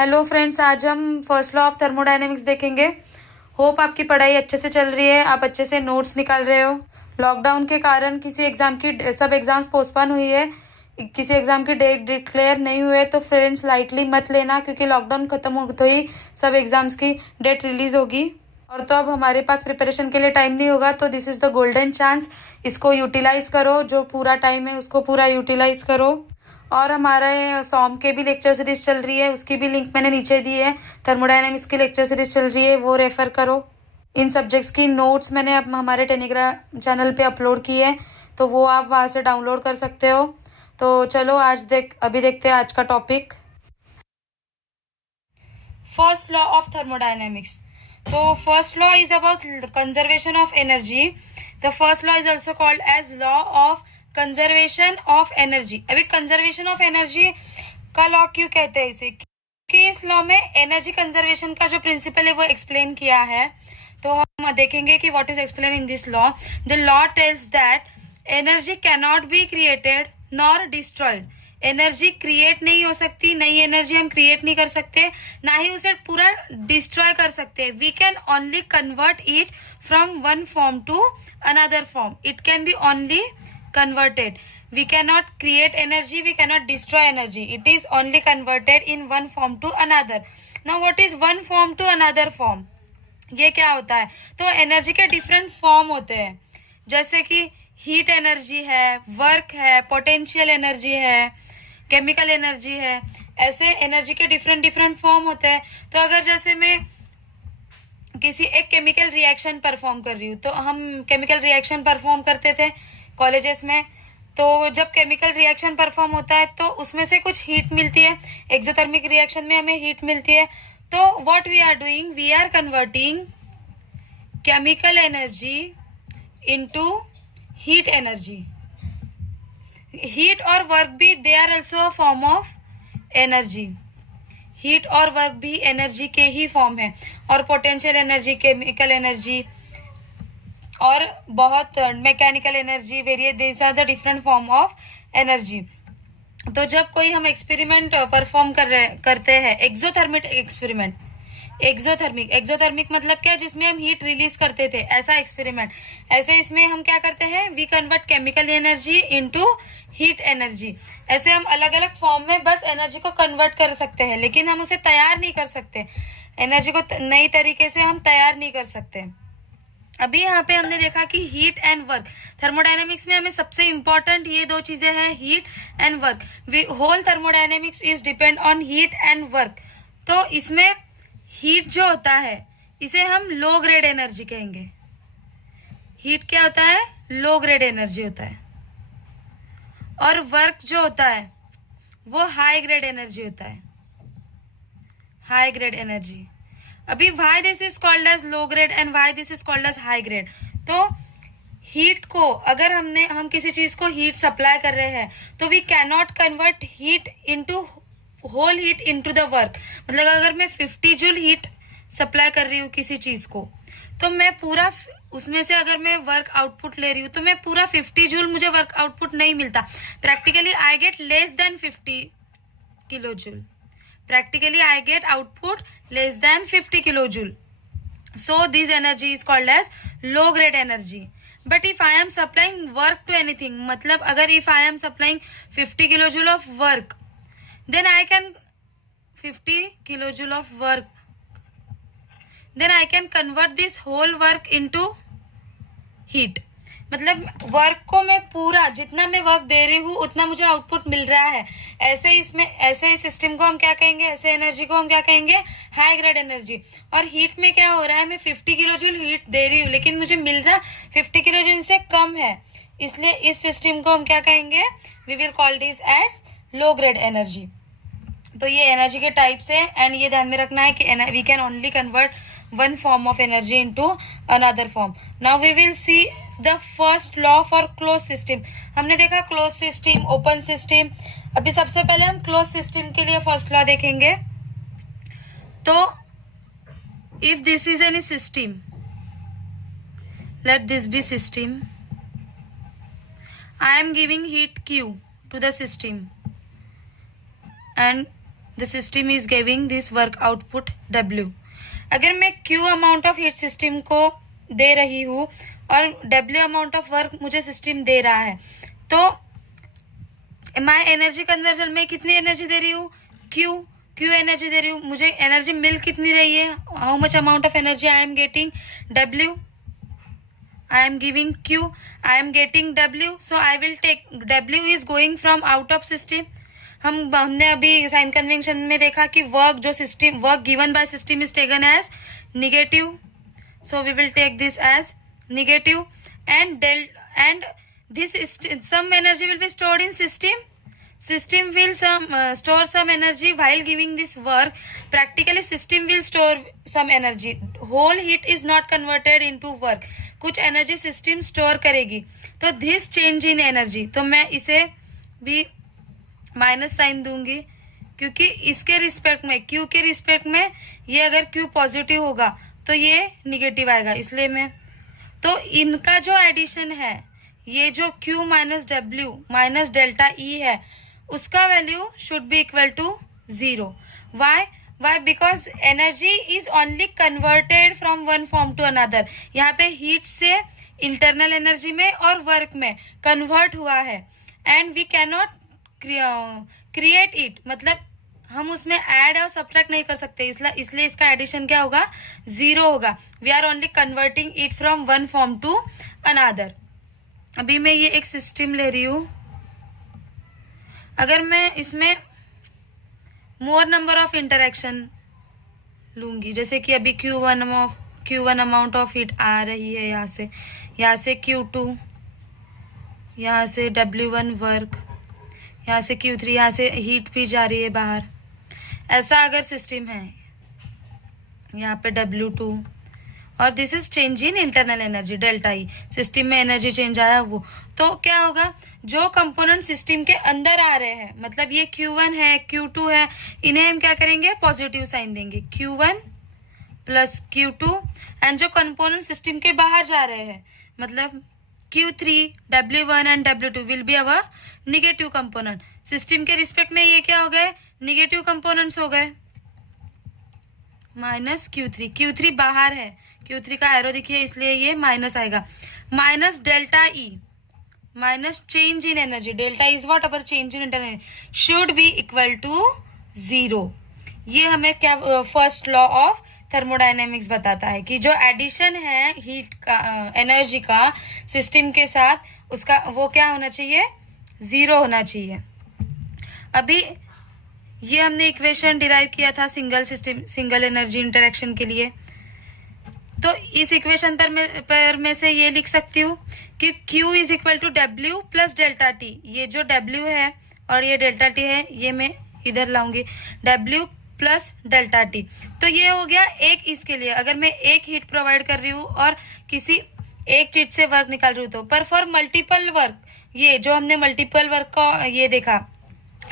Hello friends, आज हम first law of thermodynamics देखेंगे। होप आपकी पढ़ाई अच्छे से चल रही है, आप अच्छे से नोट्स निकाल रहे हो। लॉकडाउन के कारण किसी एग्जाम की सब एग्जाम्स पोस्टपोन हुई है, किसी एग्जाम की डेट डिक्लेयर नहीं हुए तो फ्रेंड्स लाइटली मत लेना, क्योंकि लॉकडाउन खत्म होते ही सब एग्जाम्स की डेट रिलीज होगी। और तो अब हमारे पास प्रिपरेशन के लिए टाइम नहीं होगा, तो this is the golden chance, इसको यूटिलाइज करो। जो पूरा टाइम है उसको पूरा यूटिलाइज करो। और हमारे सॉम के भी लेक्चर सीरीज चल रही है, उसकी भी लिंक मैंने नीचे दी है। थर्मोडायनेमिक्स की लेक्चर सीरीज चल रही है, वो रेफर करो। इन सब्जेक्ट्स की नोट्स मैंने अब हमारे टेलीग्राम चैनल पे अपलोड की है, तो वो आप वहाँ से डाउनलोड कर सकते हो। तो चलो अभी देखते हैं आज का topic. First law of thermodynamics. तो first law is about conservation of energy. The first law is also called as law of conservation of energy. अभी कंजर्वेशन ऑफ एनर्जी का लॉ क्यों कहते हैं इसे? कि इस लॉ में एनर्जी कंजर्वेशन का जो प्रिंसिपल है वो एक्सप्लेन किया है। तो हम देखेंगे कि what is explain in this law. The law tells that energy can not be created nor destroyed. Energy create नहीं हो सकती, नई एनर्जी हम क्रिएट नहीं कर सकते, ना ही उसे पूरा डिस्ट्रॉय कर सकते। We can only convert it from one form to another form. It can be only converted. We cannot create energy, we cannot destroy energy. It is only converted in one form to another. Now what is one form to another form? ये क्या होता है? तो energy के different form होते हैं, जैसे कि हीट एनर्जी है, वर्क है, पोटेंशियल एनर्जी है, केमिकल एनर्जी है। ऐसे एनर्जी के डिफरेंट डिफरेंट फॉर्म होते हैं। तो अगर जैसे मैं किसी एक केमिकल रिएक्शन परफॉर्म कर रही हूँ, तो हम केमिकल रिएक्शन परफॉर्म करते थे कॉलेजेस में। तो जब केमिकल रिएक्शन परफॉर्म होता है तो उसमें से कुछ हीट मिलती है, एक्सोथर्मिक रिएक्शन में हमें हीट मिलती है। तो what we are doing, we are converting chemical energy into heat energy. Heat और वर्क भी they are also a form of energy. Heat और वर्क भी एनर्जी के ही फॉर्म है। और पोटेंशियल एनर्जी, केमिकल एनर्जी और बहुत mechanical energy, various, these are the different form of energy. तो जब कोई हम एक्सपेरिमेंट परफॉर्म करते हैं, एक्सोथर्मिक एक्सपेरिमेंट, एक्सोथर्मिक मतलब क्या? जिसमें हम हीट रिलीज करते थे, ऐसा एक्सपेरिमेंट। ऐसे इसमें हम क्या करते हैं, we convert chemical energy into heat energy. ऐसे हम अलग अलग फॉर्म में बस एनर्जी को कन्वर्ट कर सकते हैं, लेकिन हम उसे तैयार नहीं कर सकते। एनर्जी को नई तरीके से हम तैयार नहीं कर सकते। अभी यहाँ पे हमने देखा कि हीट एंड वर्क, थर्मोडायनेमिक्स में हमें सबसे इंपॉर्टेंट ये दो चीजें हैं, heat and work. Whole thermodynamics is depend on heat and work. तो इसमें हीट जो होता है इसे हम लो ग्रेड एनर्जी कहेंगे। हीट क्या होता है? लो ग्रेड एनर्जी होता है। और वर्क जो होता है वो हाई ग्रेड एनर्जी होता है, हाई ग्रेड एनर्जी। अभी why this is called as low grade and why this is called as high grade? तो हीट को अगर हम किसी चीज को हीट सप्लाई कर रहे हैं, तो we can not convert heat into whole heat into the work. मतलब अगर मैं 50 जूल हीट सप्लाई कर रही हूँ किसी चीज को, तो मैं पूरा उसमें से अगर मैं वर्क आउटपुट ले रही हूँ तो मैं पूरा 50 जूल मुझे वर्क आउटपुट नहीं मिलता। Practically I get less than 50 kilo joule. Practically I get output less than 50 kilojoule. So this energy is called as low grade energy. But if I am supplying work to anything, मतलब अगर if I am supplying 50 kilojoule of work, then I can 50 kilojoule of work, then I can convert this whole work into heat. मतलब work को मैं पूरा, जितना मैं work दे रही हूँ उतना मुझे आउटपुट मिल रहा है। ऐसे इस सिस्टम को हम क्या कहेंगे, ऐसे एनर्जी को हम क्या कहेंगे, हाई ग्रेड एनर्जी। और हीट में क्या हो रहा है, मैं 50 किलो जूल हीट दे रही हूँ लेकिन मुझे मिल रहा 50 किलो जूल से कम है, इसलिए इस सिस्टम को हम क्या कहेंगे, we will call this as low grade energy. तो ये एनर्जी के टाइप्स है, एंड ये ध्यान में रखना है कि we can only convert one form of energy into another form. Now we will see the first law for closed system. हमने देखा closed system, open system। अभी सबसे पहले हम closed system के लिए first law देखेंगे। तो if this is any system, let this be system, I am giving heat Q to the system and the system is giving this work output W। अगर मैं Q amount of heat system को दे रही हूँ और W amount of work मुझे system दे रहा है, तो मैं एनर्जी कन्वर्जन में कितनी एनर्जी दे रही हूँ? Q एनर्जी दे रही हूँ। मुझे एनर्जी मिल कितनी रही है? How much amount of energy I am getting? W। I am giving Q, I am getting W, so I will take W is going from out of system। हमने अभी sign convention में देखा कि work given by system is taken as negative, so we will take this as negative, and this some energy will be stored in system will store some energy while giving this work। practically system will store some energy, whole heat is not converted into work, कुछ energy system store करेगी। तो this change in energy, तो मैं इसे भी minus sign दूंगी, क्योंकि इसके रिस्पेक्ट में, Q के रिस्पेक्ट में ये अगर Q पॉजिटिव होगा तो ये निगेटिव आएगा, इसलिए मैं, तो इनका जो एडिशन है, ये जो Q minus W minus delta E है, उसका value should be equal to 0। Why? Because energy is only converted from one form to another। यहाँ पे हीट से इंटरनल एनर्जी में और वर्क में कन्वर्ट हुआ है, and we cannot create it, मतलब हम उसमें ऐड और सब्ट्रैक्ट नहीं कर सकते, इसलिए इसका एडिशन क्या होगा? 0 होगा। We are only converting it from one form to another. अभी मैं ये एक सिस्टम ले रही हूँ, अगर मैं इसमें मोर नंबर ऑफ इंटरेक्शन लूंगी, जैसे कि अभी Q1 अमाउंट ऑफ हीट आ रही है, यहाँ से Q2, यहाँ से W1 वर्क, यहाँ से Q3, यहाँ से हीट भी जा रही है बाहर, ऐसा अगर सिस्टम है, यहाँ पे W2, और this is change in internal energy delta E, system में एनर्जी चेंज आया वो, तो क्या होगा? जो कंपोनेंट सिस्टम के अंदर आ रहे हैं, मतलब ये Q1 है, Q2 है, इन्हें हम क्या करेंगे? पॉजिटिव साइन देंगे, Q1 प्लस Q2, एंड जो कंपोनेंट सिस्टम के बाहर जा रहे हैं, मतलब Q3, W1 and W2 will be our negative component. System के रिस्पेक्ट में ये क्या हो गए? निगेटिव कंपोनेंट्स हो गए, माइनस Q3 बाहर है, Q3 का एरो दिखिए, इसलिए ये माइनस आएगा, minus delta E, minus change in energy, delta is what? Our change in internal should be equal to 0। ये हमें क्या फर्स्ट लॉ ऑफ थर्मोडायनेमिक्स बताता है कि जो एडिशन है हीट का, एनर्जी का सिस्टम के साथ, उसका वो क्या होना चाहिए? 0 होना चाहिए। अभी ये हमने इक्वेशन डिराइव किया था सिंगल एनर्जी इंटरेक्शन के लिए, तो इस इक्वेशन पर मैं से ये लिख सकती हूँ कि Q is equal to W plus delta T। ये जो W है और ये डेल्टा T है, ये मैं इधर लाऊंगी, W प्लस डेल्टा T। तो ये हो गया एक इसके लिए, अगर मैं एक हीट प्रोवाइड कर रही हूँ और किसी एक चीज से वर्क निकाल रही हूँ, तो पर फॉर मल्टीपल वर्क, ये जो हमने मल्टीपल वर्क का ये देखा,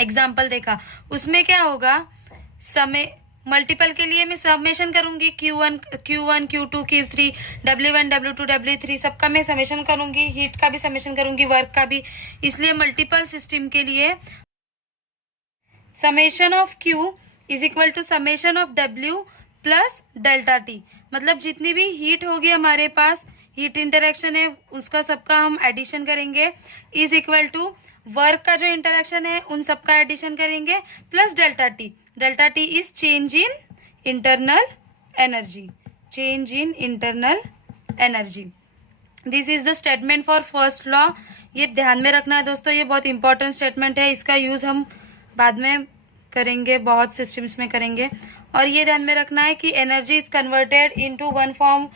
एग्जाम्पल देखा, उसमें क्या होगा? समय मल्टीपल के लिए मैं समेशन करूंगी, Q1, Q2, Q3, W1, W2, W3 सबका मैं समेशन करूंगी, हीट का भी समेशन करूंगी, वर्क का भी। इसलिए मल्टीपल सिस्टम के लिए summation of Q is equal to summation of W plus delta T, मतलब जितनी भी हीट होगी हमारे पास, हीट इंटरेक्शन है, उसका सबका हम एडिशन करेंगे, इज इक्वल टू वर्क का जो इंटरेक्शन है उन सबका एडिशन करेंगे, plus delta T। Delta T is change in internal energy, change in internal energy. This is the statement for first law. ये ध्यान में रखना है दोस्तों, ये बहुत इंपॉर्टेंट स्टेटमेंट है, इसका यूज हम बाद में करेंगे, बहुत सिस्टम्स में करेंगे। और ये ध्यान में रखना है कि energy is converted into one form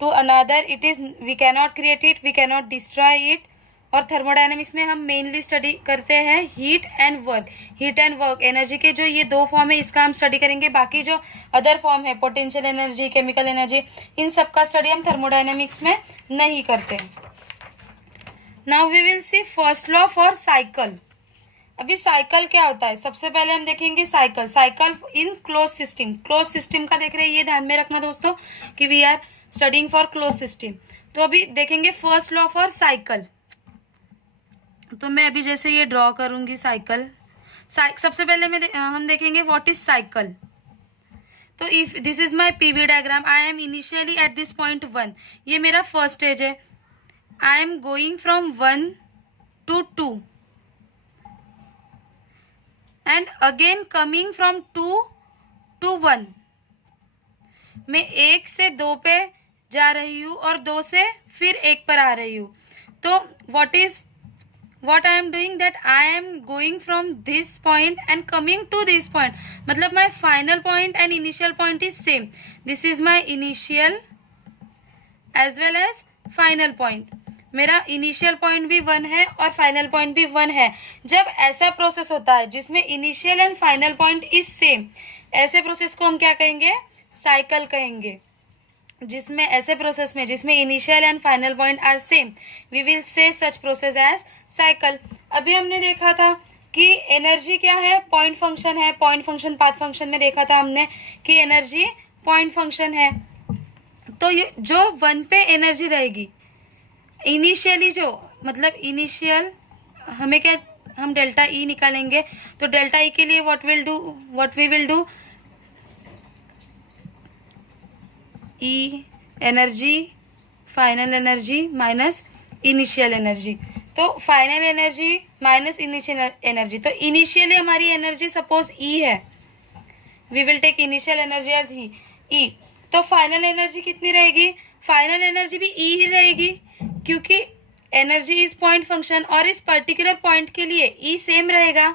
to another, it is, we cannot create it, we cannot destroy it. और थर्मोडायनेमिक्स में हम मेनली स्टडी करते हैं हीट एंड वर्क, एनर्जी के जो ये दो फॉर्म है, इसका हम स्टडी करेंगे। बाकी जो अदर फॉर्म है, पोटेंशियल एनर्जी, केमिकल एनर्जी, इन सब का स्टडी हम थर्मोडायनेमिक्स में नहीं करते। Now we will see first law for cycle. अभी साइकिल क्या होता है, सबसे पहले हम देखेंगे साइकिल इन क्लोज सिस्टम का देख रहे हैं, ये ध्यान में रखना दोस्तों कि we are studying for close system. तो अभी देखेंगे फर्स्ट लॉ फॉर साइकिल। तो मैं अभी जैसे ये ड्रॉ करूंगी साइकिल, सबसे पहले हम देखेंगे व्हाट इज साइकिल। तो if this is my PV diagram, I am initially at this point 1, ये मेरा फर्स्ट स्टेज है। I am going from 1 to 2 and again coming from 2 to 1। मैं 1 से 2 पे जा रही हूँ और 2 से फिर 1 पर आ रही हूँ। तो what I am doing, that I am going from this point and coming to this point, मतलब my final point and initial point is same. This is my initial as well as final point. मेरा initial point भी 1 है और final point भी 1 है। जब ऐसा process होता है जिसमें initial and final point is same, ऐसे प्रोसेस को हम क्या कहेंगे, साइकिल कहेंगे। जिसमें ऐसे प्रोसेस में जिसमें initial and final point are same, we will say such process as cycle. अभी हमने देखा था कि एनर्जी क्या है, पॉइंट फंक्शन है। पॉइंट फंक्शन पाथ फंक्शन में देखा था हमने कि एनर्जी पॉइंट फंक्शन है। तो ये जो 1 पे एनर्जी रहेगी इनिशियली, जो मतलब इनिशियल हमें क्या, हम डेल्टा ई निकालेंगे। तो डेल्टा ई के लिए what we will do, E energy final energy minus initial energy. तो final energy minus initial energy, तो इनिशियली हमारी एनर्जी सपोज ई है, we will take initial energy as E. तो final energy कितनी रहेगी, final energy भी ई ही रहेगी, क्योंकि एनर्जी इज पॉइंट फंक्शन और इस पर्टिकुलर पॉइंट के लिए ई सेम रहेगा।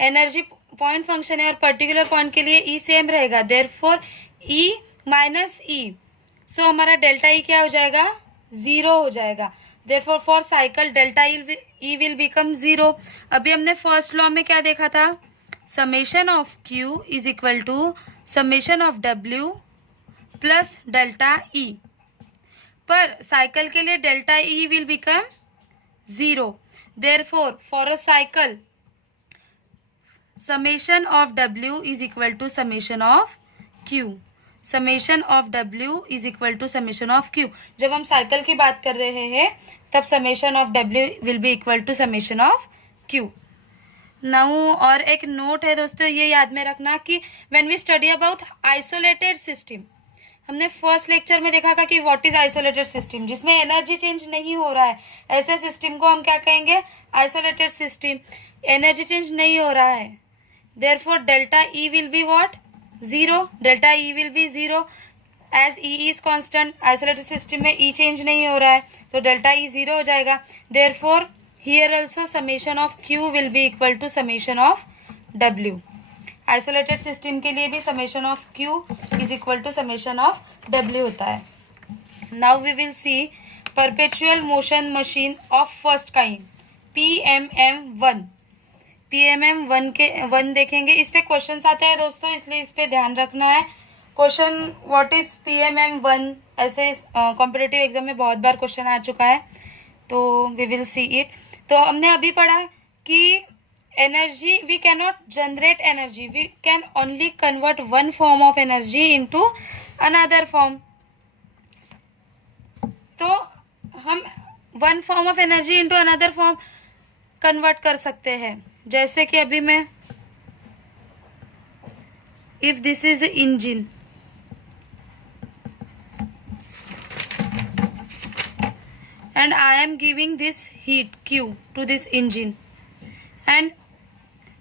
एनर्जी पॉइंट फंक्शन है और पर्टिकुलर पॉइंट के लिए ई सेम रहेगा, therefore E minus E. So हमारा डेल्टा ई क्या हो जाएगा, 0 हो जाएगा। Therefore for cycle delta E will become 0। अभी हमने फर्स्ट लॉ में क्या देखा था, summation of Q is equal to summation of W plus delta E. पर साइकिल के लिए delta E will become 0। Therefore for a cycle summation of W is equal to summation of Q. Summation of W is equal to summation of Q. जब हम cycle की बात कर रहे हैं तब summation of W will be equal to summation of Q. Now और एक नोट है दोस्तों, ये याद में रखना कि when we study about isolated system, हमने फर्स्ट लेक्चर में देखा था कि व्हाट इज आइसोलेटेड सिस्टम, जिसमें एनर्जी चेंज नहीं हो रहा है, ऐसे सिस्टम को हम क्या कहेंगे, आइसोलेटेड सिस्टम। एनर्जी चेंज नहीं हो रहा है, therefore delta E will be what, 0। Delta E will be 0 as E is constant. Isolated system में ई चेंज नहीं हो रहा है तो डेल्टा ई 0 हो जाएगा। Therefore here also summation of Q will be equal to summation of W. Isolated system के लिए भी summation of Q is equal to summation of W होता है। Now we will see perpetual motion machine of first kind, PMM1। PMM1 देखेंगे, इस पे question आते हैं दोस्तों, इसलिए इस पे ध्यान रखना है। क्वेश्चन व्हाट इज PMM1 ऐसे कॉम्पिटिटिव एग्जाम में बहुत बार क्वेश्चन आ चुका है, तो वी विल सी इट। तो हमने अभी पढ़ा कि energy, we can not generate energy, we can only convert one form of energy into another form. तो हम one form of energy into another form convert कर सकते हैं। जैसे कि अभी मैं, if this is engine and I am giving this heat Q to this engine and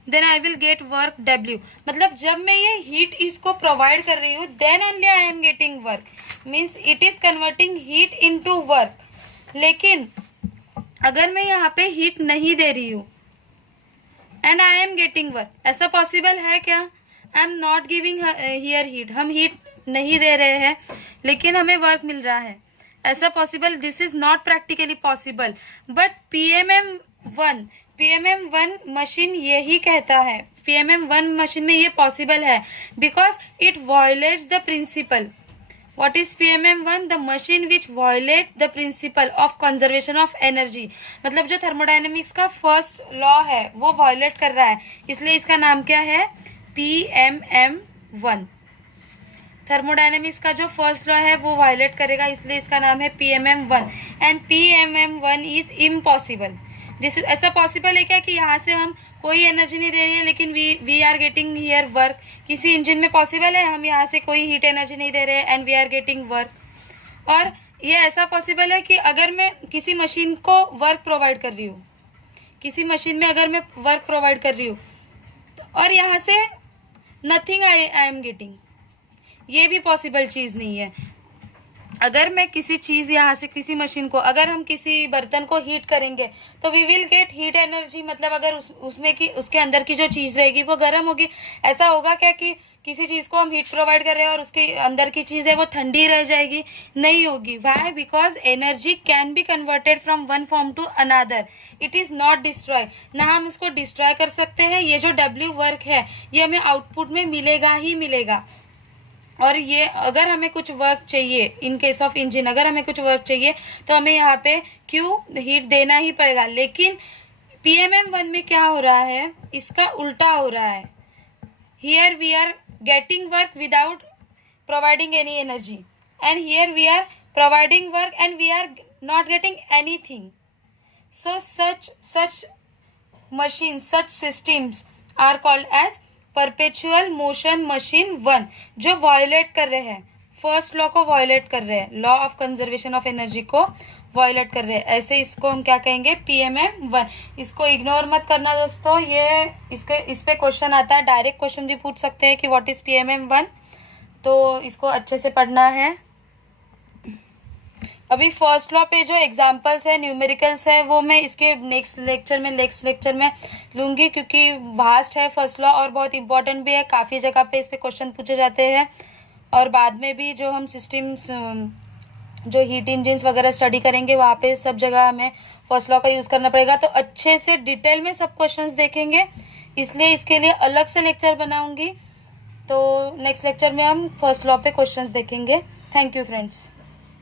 then I will get work W। मतलब जब मैं ये हीट इसको प्रोवाइड कर रही हूँ then only I am getting work, means it is converting heat into work। लेकिन अगर मैं यहाँ पे हीट नहीं दे रही हूँ and I am getting work, ऐसा पॉसिबल है क्या? I am not giving here heat, हम हीट नहीं दे रहे हैं लेकिन हमें वर्क मिल रहा है, ऐसा possible? This is not practically possible. But PMM1 machine यही कहता है, PMM1 मशीन में ये पॉसिबल है because it violates the principle. What is PMM1? The machine which violate the principle of conservation of energy. मतलब जो थर्मोडायनेमिक्स का first law है वो वायलेट कर रहा है, इसलिए इसका नाम क्या है, PMM1। थर्मोडायनेमिक्स का जो फर्स्ट लॉ है वो वायलेट करेगा, इसलिए इसका नाम है PMM1 and PMM1 is impossible. This ऐसा पॉसिबल है क्या कि यहाँ से हम कोई एनर्जी नहीं दे रही है, लेकिन we are getting here work. किसी इंजन में पॉसिबल है हम यहाँ से कोई हीट एनर्जी नहीं दे रहे and we are getting work. और ये ऐसा पॉसिबल है कि अगर मैं किसी मशीन को वर्क प्रोवाइड कर रही हूँ, किसी मशीन में अगर मैं वर्क प्रोवाइड कर रही हूँ और यहाँ से नथिंग आई एम गेटिंग, ये भी पॉसिबल चीज़ नहीं है। अगर मैं किसी चीज़ यहाँ से किसी मशीन को, अगर हम किसी बर्तन को हीट करेंगे तो we will get heat energy, मतलब अगर उसमें की उसके अंदर की जो चीज़ रहेगी वो गर्म होगी। ऐसा होगा क्या कि किसी चीज़ को हम हीट प्रोवाइड कर रहे हैं और उसके अंदर की चीज़ है वो ठंडी रह जाएगी? नहीं होगी। Why? Because energy can be converted from one form to another, it is not destroy. ना हम इसको डिस्ट्रॉय कर सकते हैं, ये जो W वर्क है ये हमें आउटपुट में मिलेगा ही मिलेगा। और ये अगर हमें कुछ वर्क चाहिए, इन केस ऑफ इंजन अगर हमें कुछ वर्क चाहिए तो हमें यहाँ पे क्यों हीट देना ही पड़ेगा। लेकिन PMM1 में क्या हो रहा है, इसका उल्टा हो रहा है। Here we are getting work without providing any energy and here we are providing work and we are not getting anything. So such machines, such systems are called as perpetual motion machine 1, जो violet कर रहे हैं first law को, violet कर रहे हैं law of conservation of energy को violet कर रहे हैं। ऐसे इसको हम क्या कहेंगे, PMM1। इसको इग्नोर मत करना दोस्तों, ये इस पे क्वेश्चन आता है, डायरेक्ट क्वेश्चन भी पूछ सकते हैं कि व्हाट इज PMM1, तो इसको अच्छे से पढ़ना है। अभी फर्स्ट लॉ पे जो एग्जांपल्स है, न्यूमेरिकल्स है, वो मैं इसके नेक्स्ट लेक्चर में लूँगी, क्योंकि वास्ट है फर्स्ट लॉ और बहुत इंपॉर्टेंट भी है। काफ़ी जगह पे इस पे क्वेश्चन पूछे जाते हैं और बाद में भी जो हम सिस्टम्स, जो हीट इंजन्स वगैरह स्टडी करेंगे वहाँ पे सब जगह हमें फर्स्ट लॉ का यूज़ करना पड़ेगा। तो अच्छे से डिटेल में सब क्वेश्चंस देखेंगे, इसलिए इसके लिए अलग से लेक्चर बनाऊँगी। तो नेक्स्ट लेक्चर में हम फर्स्ट लॉ पे क्वेश्चंस देखेंगे। Thank you friends.